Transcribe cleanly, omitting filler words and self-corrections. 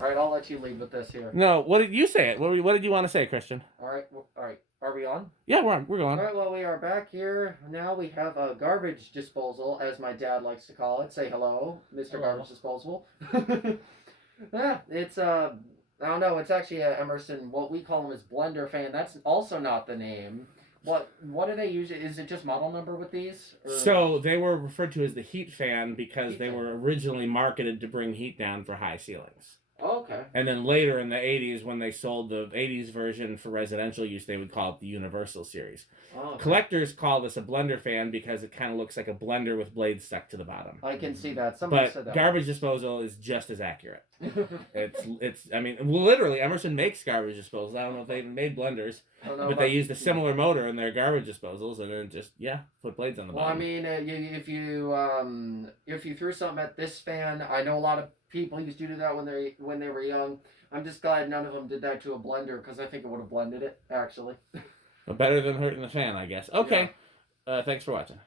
All right, I'll let you lead with this here. No, what did you say? What did you want to say, Christian? All right. Are we on? Yeah, we're on. We're going. All right, well, we are back here. Now we have a garbage disposal, as my dad likes to call it. Say hello, Mr. Hello. Garbage Disposal. Yeah, it's, I don't know, it's actually a Emerson, what we call him is blenderfan. That's also not the name. What do they use? Is it just model number with these? Or? So they were referred to as the heat fan because Heat they fan. were originally marketed to bring heat down for high ceilings. Oh, okay. And then later in the 80s, when they sold the 80s version for residential use, they would call it the Universal Series. Oh, okay. Collectors call this a blender fan because it kind of looks like a blender with blades stuck to the bottom. I can see that. Somebody said that. Garbage disposal is just as accurate. I mean, literally, Emerson makes garbage disposals. I don't know if they even made blenders, but they used a similar motor in their garbage disposals, and then just put blades on the bottom. Well, I mean, if you threw something at this fan, I know a lot of people used to do that when they were young. I'm just glad none of them did that to a blender because I think it would have blended it actually. But better than hurting the fan, I guess. Okay, thanks for watching.